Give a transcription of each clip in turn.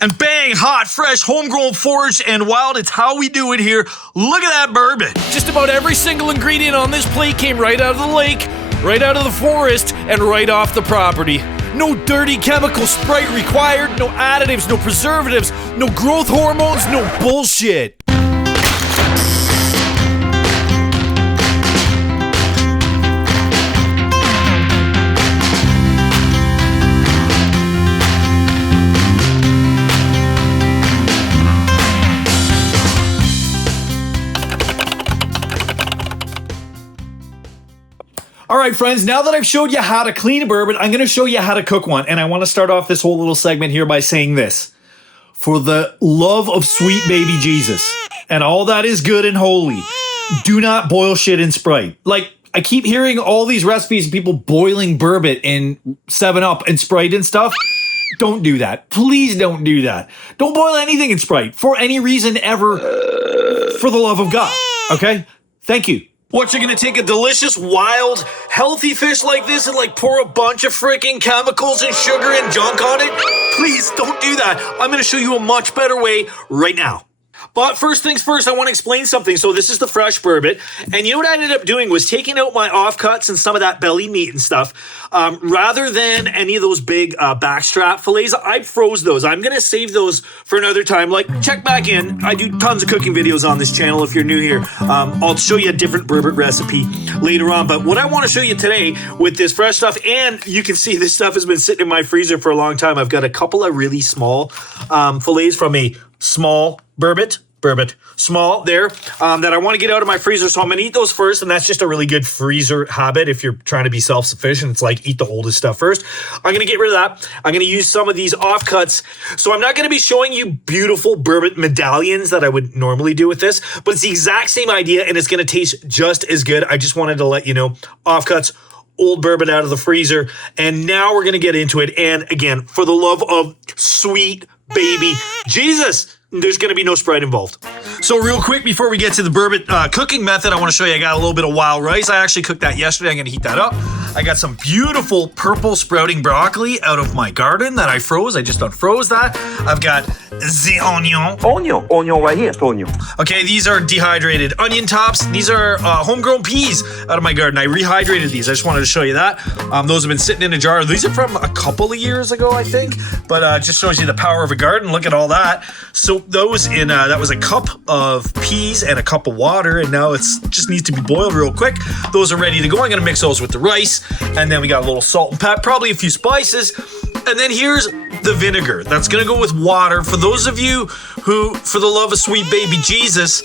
And bang, hot, fresh, homegrown, foraged, and wild. It's how we do it here. Look at that bourbon. Just about every single ingredient on this plate came right out of the lake, right out of the forest, and right off the property. No dirty chemical Sprite required, no additives, no preservatives, no growth hormones, no bullshit. All right, friends, now that I've showed you how to clean a bourbon, I'm going to show you how to cook one. And I want to start off this whole little segment here by saying this. For the love of sweet baby Jesus and all that is good and holy, do not boil shit in Sprite. Like, I keep hearing all these recipes of people boiling bourbon in 7-Up and Sprite and stuff. Don't do that. Please don't do that. Don't boil anything in Sprite for any reason ever, for the love of God. Okay? Thank you. What, you're gonna take a delicious, wild, healthy fish like this and like pour a bunch of freaking chemicals and sugar and junk on it? Please don't do that. I'm gonna show you a much better way right now. But first things first, I want to explain something. So this is the fresh bourbon. And you know what I ended up doing was taking out my offcuts and some of that belly meat and stuff. Rather than any of those big backstrap fillets, I froze those. I'm going to save those for another time. Like, check back in. I do tons of cooking videos on this channel if you're new here. I'll show you a different bourbon recipe later on. But what I want to show you today with this fresh stuff, and you can see this stuff has been sitting in my freezer for a long time. I've got a couple of really small fillets from a small bourbon, small there, that I want to get out of my freezer. So I'm going to eat those first. And that's just a really good freezer habit. If you're trying to be self-sufficient, it's like eat the oldest stuff first. I'm going to get rid of that. I'm going to use some of these offcuts. So I'm not going to be showing you beautiful bourbon medallions that I would normally do with this, but it's the exact same idea and it's going to taste just as good. I just wanted to let you know, offcuts, old bourbon out of the freezer. And now we're going to get into it. And again, for the love of sweet baby Jesus, there's going to be no Sprite involved. So real quick, before we get to the bourbon cooking method, I want to show you I got a little bit of wild rice. I actually cooked that yesterday. I'm going to heat that up. I got some beautiful purple sprouting broccoli out of my garden that I froze. I just unfroze that. I've got the onion. Onion right here, onion. Okay, these are dehydrated onion tops. These are homegrown peas out of my garden. I rehydrated these. I just wanted to show you that. Those have been sitting in a jar. These are from a couple of years ago, I think. But just shows you the power of a garden. Look at all that. So those in, that was a cup of peas and a cup of water. And now it's just needs to be boiled real quick. Those are ready to go. I'm going to mix those with the rice. And then we got a little salt and pepper, probably a few spices. And then here's the vinegar. That's going to go with water. For those of you who, for the love of sweet baby Jesus,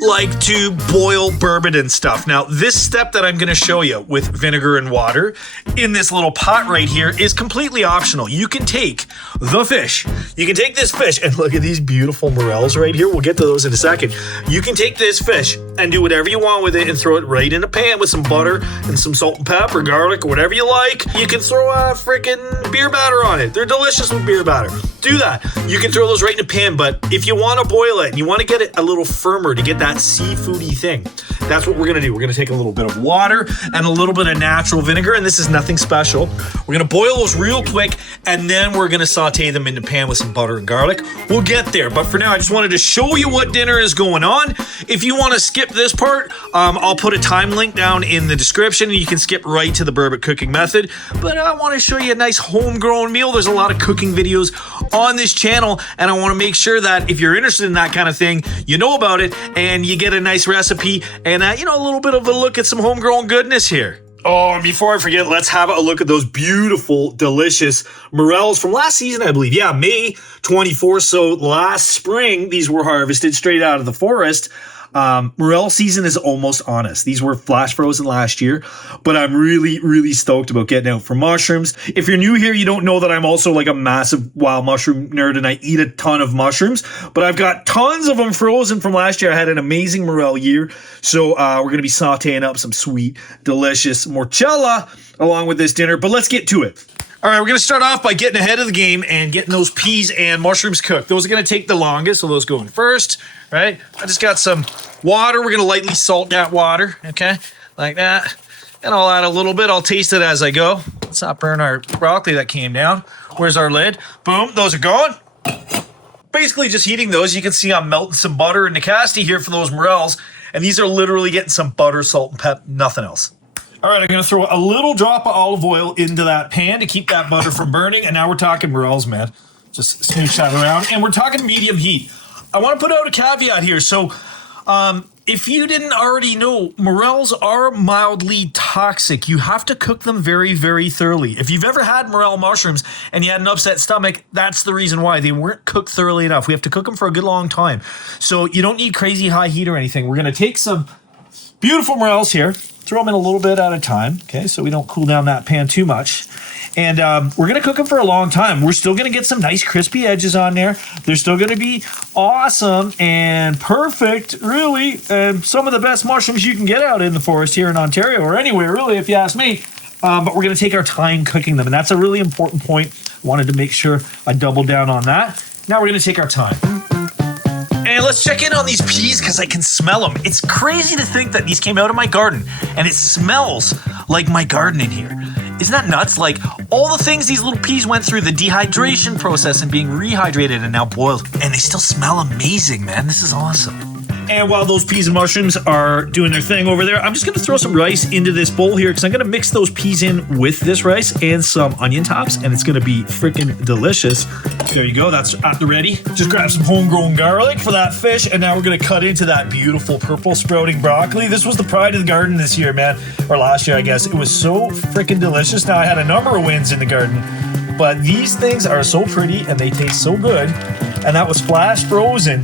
like to boil bourbon and stuff. Now, this step that I'm going to show you with vinegar and water in this little pot right here is completely optional. You can take the fish. You can take this fish and look at these beautiful morels right here. We'll get to those in a second. You can take this fish and do whatever you want with it and throw it right in a pan with some butter and some salt and pepper, garlic, or whatever you like. You can throw a freaking beer batter on it. They're delicious with beer batter. Do that. You can throw those right in a pan, but if you want to boil it and you want to get it a little firmer to get that seafoody thing, that's what we're going to do. We're going to take a little bit of water and a little bit of natural vinegar, and this is nothing special. We're going to boil those real quick, and then we're going to saute them in the pan with some butter and garlic. We'll get there, but for now, I just wanted to show you what dinner is going on. If you want to skip this part, I'll put a time link down in the description, and you can skip right to the bourbon cooking method, but I want to show you a nice homegrown meal. There's a lot of cooking videos on this channel, and I want to make sure that if you're interested in that kind of thing, you know about it, and you get a nice recipe, and a little bit of a look at some homegrown goodness here. Oh, and before I forget, let's have a look at those beautiful, delicious morels from last season, I believe. Yeah, May 24th. So last spring, these were harvested straight out of the forest. Morel season is almost on us. These were flash frozen last year, but I'm really, really stoked about getting out for mushrooms. If you're new here, you don't know that I'm also like a massive wild mushroom nerd and I eat a ton of mushrooms, but I've got tons of them frozen from last year. I had an amazing morel year. So we're going to be sauteing up some sweet, delicious morcella along with this dinner, but let's get to it. All right, we're going to start off by getting ahead of the game and getting those peas and mushrooms cooked. Those are going to take the longest, so those go in first, right? I just got some water. We're going to lightly salt that water, okay, like that. And I'll add a little bit. I'll taste it as I go. Let's not burn our broccoli that came down. Where's our lid? Boom, those are going. basically just heating those. You can see I'm melting some butter in the casty here for those morels. And these are literally getting some butter, salt, and pep, nothing else. All right, I'm going to throw a little drop of olive oil into that pan to keep that butter from burning. And now we're talking morels, man. Just smoosh that around. And we're talking medium heat. I want to put out a caveat here. So if you didn't already know, morels are mildly toxic. You have to cook them very, very thoroughly. If you've ever had morel mushrooms and you had an upset stomach, that's the reason why. They weren't cooked thoroughly enough. We have to cook them for a good long time. So you don't need crazy high heat or anything. We're going to take some beautiful morels here, throw them in a little bit at a time, okay, so we don't cool down that pan too much. And we're going to cook them for a long time. We're still going to get some nice crispy edges on there. They're still going to be awesome and perfect, really. Some of the best mushrooms you can get out in the forest here in Ontario, or anywhere, really, if you ask me. But we're going to take our time cooking them, and that's a really important point. Wanted to make sure I doubled down on that. Now we're going to take our time. And let's check in on these peas because I can smell them. It's crazy to think that these came out of my garden, and it smells like my garden in here. Isn't that nuts? Like, all the things these little peas went through, the dehydration process and being rehydrated and now boiled, and they still smell amazing, man. This is awesome. And while those peas and mushrooms are doing their thing over there, I'm just going to throw some rice into this bowl here because I'm going to mix those peas in with this rice and some onion tops, and it's going to be freaking delicious. There you go. That's at the ready. Just grab some homegrown garlic for that fish, and now we're going to cut into that beautiful purple sprouting broccoli. This was the pride of the garden this year, man. Or last year, I guess. It was so freaking delicious. Now, I had a number of wins in the garden, but these things are so pretty, and they taste so good. And that was flash frozen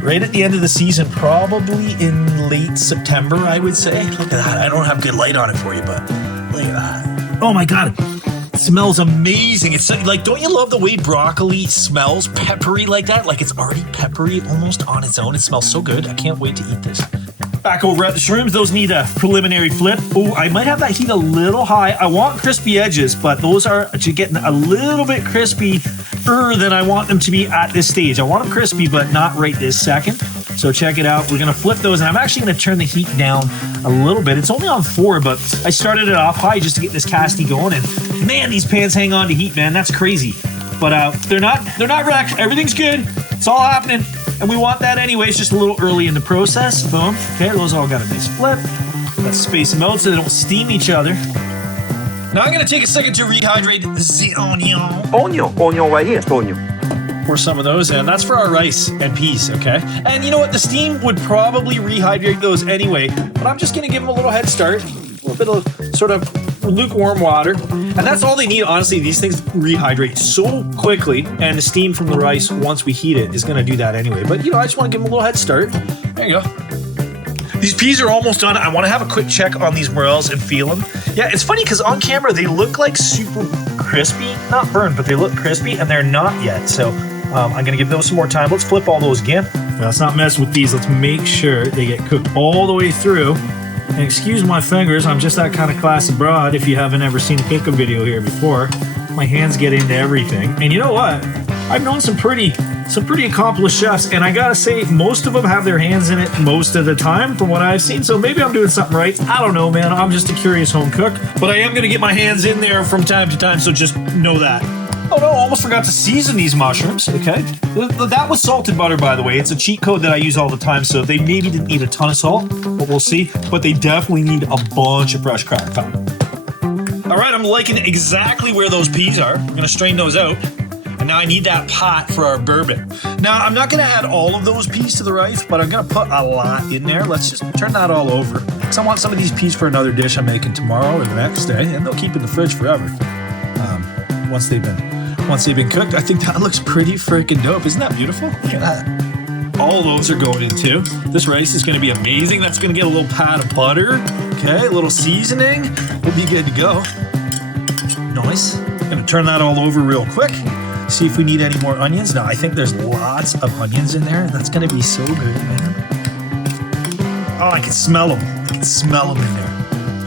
right at the end of the season, probably in late September, I would say. Look at that. I don't have good light on it for you, but look at that. Oh my God. It smells amazing. It's like, don't you love the way broccoli smells peppery like that? Like it's already peppery almost on its own. It smells so good. I can't wait to eat this. Back over at the shrooms, those need a preliminary flip. Oh, I might have that heat a little high. I want crispy edges, but those are getting a little bit crispy than I want them to be at this stage. I want them crispy, but not right this second. So check it out. We're going to flip those, and I'm actually going to turn the heat down a little bit. It's only on 4, but I started it off high just to get this casty going, and man, these pans hang on to heat, man. That's crazy. But they're not wrecked. Everything's good. It's all happening. And we want that anyway. It's just a little early in the process. Boom. Okay, those all got a nice flip. Let's space them out so they don't steam each other. Now I'm going to take a second to rehydrate the onion. Onion right here, onion. Pour some of those in. That's for our rice and peas, okay? And you know what? The steam would probably rehydrate those anyway, but I'm just going to give them a little head start. A little bit of sort of lukewarm water. And that's all they need. Honestly, these things rehydrate so quickly, and the steam from the rice, once we heat it, is going to do that anyway. But, you know, I just want to give them a little head start. There you go. These peas are almost done. I want to have a quick check on these morels and feel them. Yeah, it's funny because on camera, they look like super crispy. Not burned, but they look crispy, and they're not yet. So I'm going to give those some more time. Let's flip all those again. Now, let's not mess with these. Let's make sure they get cooked all the way through. And excuse my fingers, I'm just that kind of classy broad. If you haven't ever seen a cooking video here before, my hands get into everything. And you know what? I've known some pretty accomplished chefs, and I gotta say, most of them have their hands in it most of the time from what I've seen. So maybe I'm doing something right. I don't know, man. I'm just a curious home cook, but I am gonna get my hands in there from time to time. So just know that. Oh no, almost forgot to season these mushrooms, okay? That was salted butter, by the way. It's a cheat code that I use all the time, so they maybe didn't need a ton of salt, but we'll see. But they definitely need a bunch of fresh cracked powder. All right, I'm liking exactly where those peas are. I'm gonna strain those out. And now I need that pot for our bourbon. Now, I'm not gonna add all of those peas to the rice, but I'm gonna put a lot in there. Let's just turn that all over. Because I want some of these peas for another dish I'm making tomorrow or the next day, and they'll keep in the fridge forever. Once they've been cooked. I think that looks pretty freaking dope. Isn't that beautiful? Look at that. All those are going in too. This rice is going to be amazing. That's going to get a little pat of butter. Okay, a little seasoning. We'll be good to go. Nice. Going to turn that all over real quick. See if we need any more onions. Now, I think there's lots of onions in there. That's going to be so good, man. Oh, I can smell them. I can smell them in there.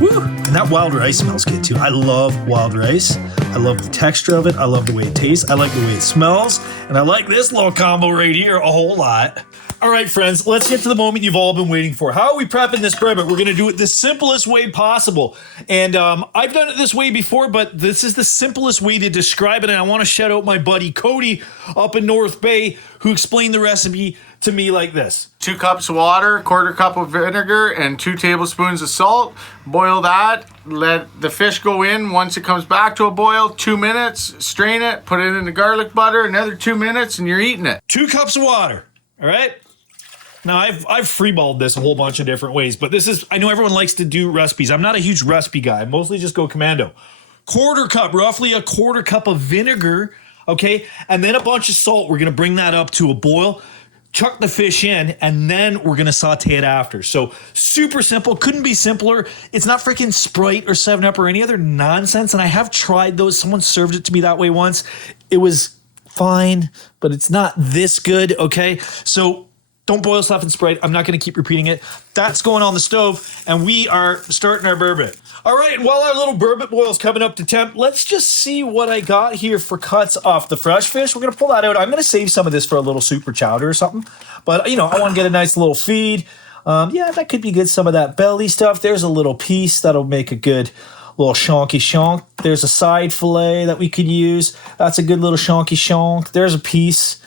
Woo! And that wild rice smells good too. I love wild rice. I love the texture of it. I love the way it tastes. I like the way it smells. And I like this little combo right here a whole lot. All right, friends, let's get to the moment you've all been waiting for. How are we prepping this Burbot? We're going to do it the simplest way possible. And I've done it this way before, but this is the simplest way to describe it. And I want to shout out my buddy Cody up in North Bay, who explained the recipe to me like this. 2 cups of water, 1/4 cup of vinegar, and 2 tablespoons of salt. Boil that. Let the fish go in. Once it comes back to a boil, 2 minutes. Strain it. Put it in the garlic butter. Another 2 minutes, and you're eating it. 2 cups of water. All right. Now, I've freeballed this a whole bunch of different ways, but this is, I know everyone likes to do recipes. I'm not a huge recipe guy. I mostly just go commando. 1/4 cup, roughly a 1/4 cup of vinegar, okay? And then a bunch of salt. We're going to bring that up to a boil, chuck the fish in, and then we're going to saute it after. So super simple. Couldn't be simpler. It's not freaking Sprite or 7-Up or any other nonsense, and I have tried those. Someone served it to me that way once. It was fine, but it's not this good, okay? So don't boil stuff in Sprite. I'm not going to keep repeating it. That's going on the stove, and we are starting our Burbot. All right, while our little Burbot boil's coming up to temp, let's just see what I got here for cuts off the fresh fish. We're going to pull that out. I'm going to save some of this for a little super chowder or something. But, you know, I want to get a nice little feed. Yeah, that could be good. Some of that belly stuff. There's a little piece that'll make a good little shonky shonk. There's a side fillet that we could use. That's a good little shonky shonk. There's a piece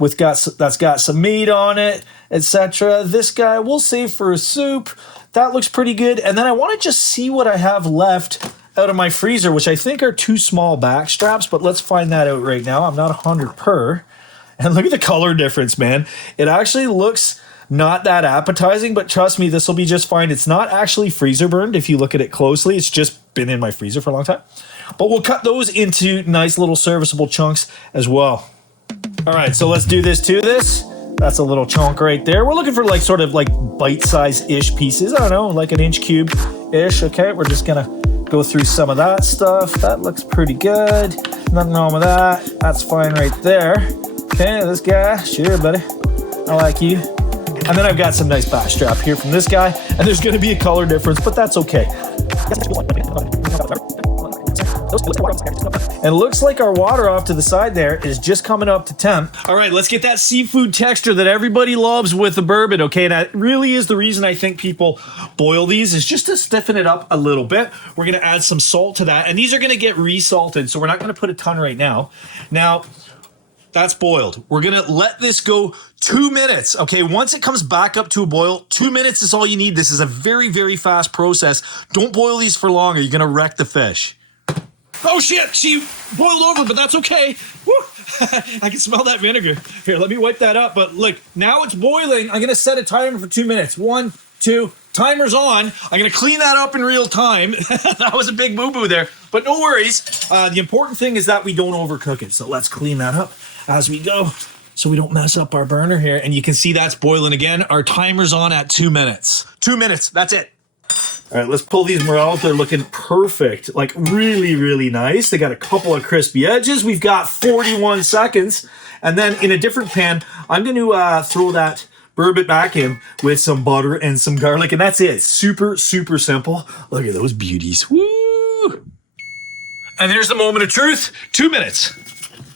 that's got some meat on it, etc. This guy we'll save for a soup. That looks pretty good. And then I want to just see what I have left out of my freezer, which I think are 2 small back straps, but let's find that out right now. I'm not 100 per. And look at the color difference, man. It actually looks not that appetizing, but trust me, this will be just fine. It's not actually freezer burned if you look at it closely. It's just been in my freezer for a long time. But we'll cut those into nice little serviceable chunks as well. All right, so let's do this to this. That's a little chunk right there. We're looking for like sort of like bite-size-ish pieces. I don't know, like an inch cube-ish. Okay, we're just gonna go through some of that stuff. That looks pretty good. Nothing wrong with that. That's fine right there. Okay, this guy, sure, buddy. I like you. And then I've got some nice back strap here from this guy. And there's gonna be a color difference, but that's okay. And it looks like our water off to the side there is just coming up to temp. All right, let's get that seafood texture that everybody loves with the Burbot, okay? And that really is the reason I think people boil these, is just to stiffen it up a little bit. We're gonna add some salt to that, and these are gonna get resalted, so we're not gonna put a ton right now. Now, that's boiled. We're gonna let this go 2 minutes, okay? Once it comes back up to a boil, 2 minutes is all you need. This is a very, very fast process. Don't boil these for long or you're gonna wreck the fish. Oh shit, she boiled over, but that's okay. Woo. I can smell that vinegar. Here, let me wipe that up. But look, now it's boiling. I'm gonna set a timer for 2 minutes. 1, 2, timer's on. I'm gonna clean that up in real time. That was a big boo-boo there, but no worries. The important thing is that we don't overcook it. So let's clean that up as we go, so we don't mess up our burner here. And you can see that's boiling again. Our timer's on at 2 minutes. 2 minutes, that's it. All right, let's pull these morel out. They're looking perfect, like really, really nice. They got a couple of crispy edges. We've got 41 seconds. And then in a different pan, I'm going to throw that Burbot back in with some butter and some garlic. And that's it. Super, super simple. Look at those beauties. Woo! And there's the moment of truth. 2 minutes.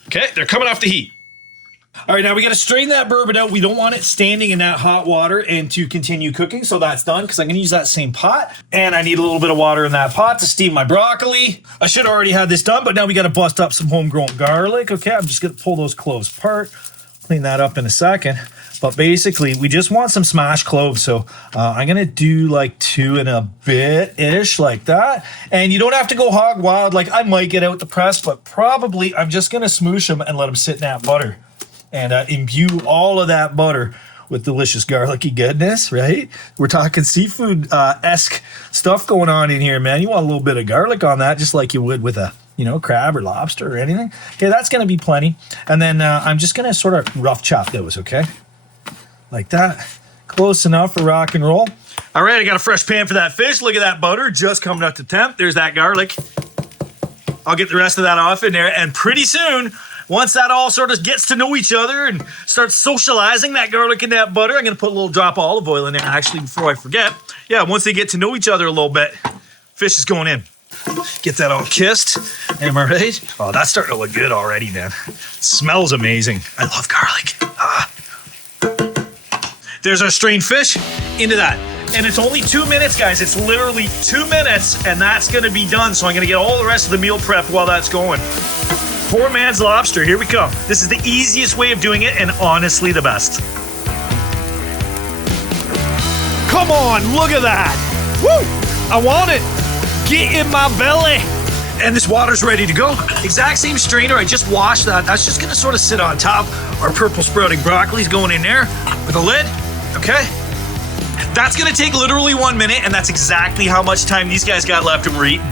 Okay, they're coming off the heat. All right, now we got to strain that Burbot out. We don't want it standing in that hot water and to continue cooking. So that's done because I'm going to use that same pot. And I need a little bit of water in that pot to steam my broccoli. I should have already had this done, but now we got to bust up some homegrown garlic. Okay, I'm just going to pull those cloves apart. Clean that up in a second. But basically, we just want some smashed cloves. So I'm going to do like 2 and a bit-ish like that. And you don't have to go hog wild. Like I might get out the press, but probably I'm just going to smoosh them and let them sit in that butter. And imbue all of that butter with delicious garlicky goodness, right? We're talking seafood-esque stuff going on in here, man. You want a little bit of garlic on that, just like you would with a, you know, crab or lobster or anything. Okay, that's going to be plenty. And then I'm just going to sort of rough chop those, okay? Like that. Close enough for rock and roll. All right, I got a fresh pan for that fish. Look at that butter just coming up to temp. There's that garlic. I'll get the rest of that off in there, and pretty soon, once that all sort of gets to know each other and starts socializing, that garlic and that butter, I'm going to put a little drop of olive oil in there, actually, before I forget. Yeah, once they get to know each other a little bit, fish is going in. Get that all kissed. Am I right? Oh, that's starting to look good already, man. It smells amazing. I love garlic. There's our strained fish into that. And it's only 2 minutes, guys. It's literally 2 minutes, and that's gonna be done. So I'm gonna get all the rest of the meal prep while that's going. Poor man's lobster, here we come. This is the easiest way of doing it, and honestly the best. Come on, look at that. Woo! I want it. Get in my belly. And this water's ready to go. Exact same strainer, I just washed that. That's just gonna sort of sit on top. Our purple sprouting broccoli's going in there with a lid, okay? That's gonna take literally 1 minute, and that's exactly how much time these guys got left and we're eating.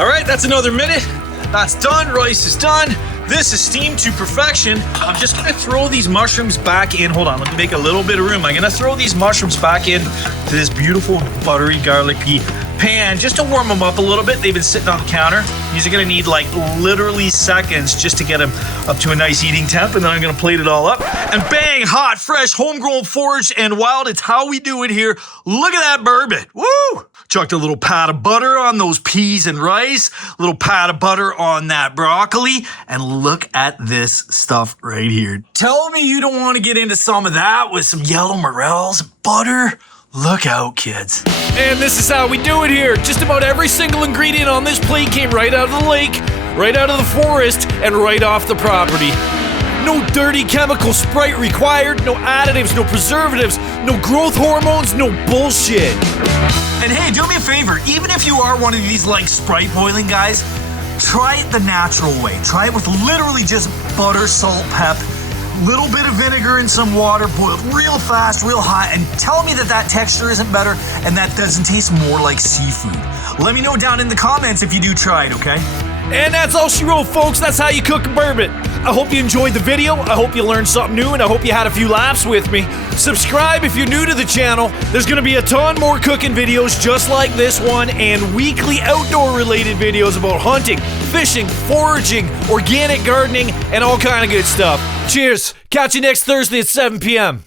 All right, that's another minute. That's done, rice is done. This is steamed to perfection. I'm just gonna throw these mushrooms back in. Hold on, let me make a little bit of room. I'm gonna throw these mushrooms back in to this beautiful buttery garlicky pan just to warm them up a little bit. They've been sitting on the counter. These are gonna need like literally seconds just to get them up to a nice eating temp, and then I'm gonna plate it all up. And bang, hot, fresh, homegrown, foraged, and wild. It's how we do it here. Look at that bourbon. Woo! Chucked a little pat of butter on those peas and rice, a little pat of butter on that broccoli, and look at this stuff right here. Tell me you don't want to get into some of that with some yellow morels, butter. Look out, kids. And this is how we do it here. Just about every single ingredient on this plate came right out of the lake, right out of the forest, and right off the property. No dirty chemical Sprite required, no additives, no preservatives, no growth hormones, no bullshit. And hey, do me a favor, even if you are one of these like Sprite boiling guys, try it the natural way. Try it with literally just butter, salt, pep, little bit of vinegar and some water, boiled real fast, real hot, and tell me that that texture isn't better and that doesn't taste more like seafood. Let me know down in the comments if you do try it, okay? And that's all she wrote, folks. That's how you cook a bourbon. I hope you enjoyed the video. I hope you learned something new, and I hope you had a few laughs with me. Subscribe if you're new to the channel. There's going to be a ton more cooking videos just like this one, and weekly outdoor-related videos about hunting, fishing, foraging, organic gardening, and all kind of good stuff. Cheers. Catch you next Thursday at 7 p.m.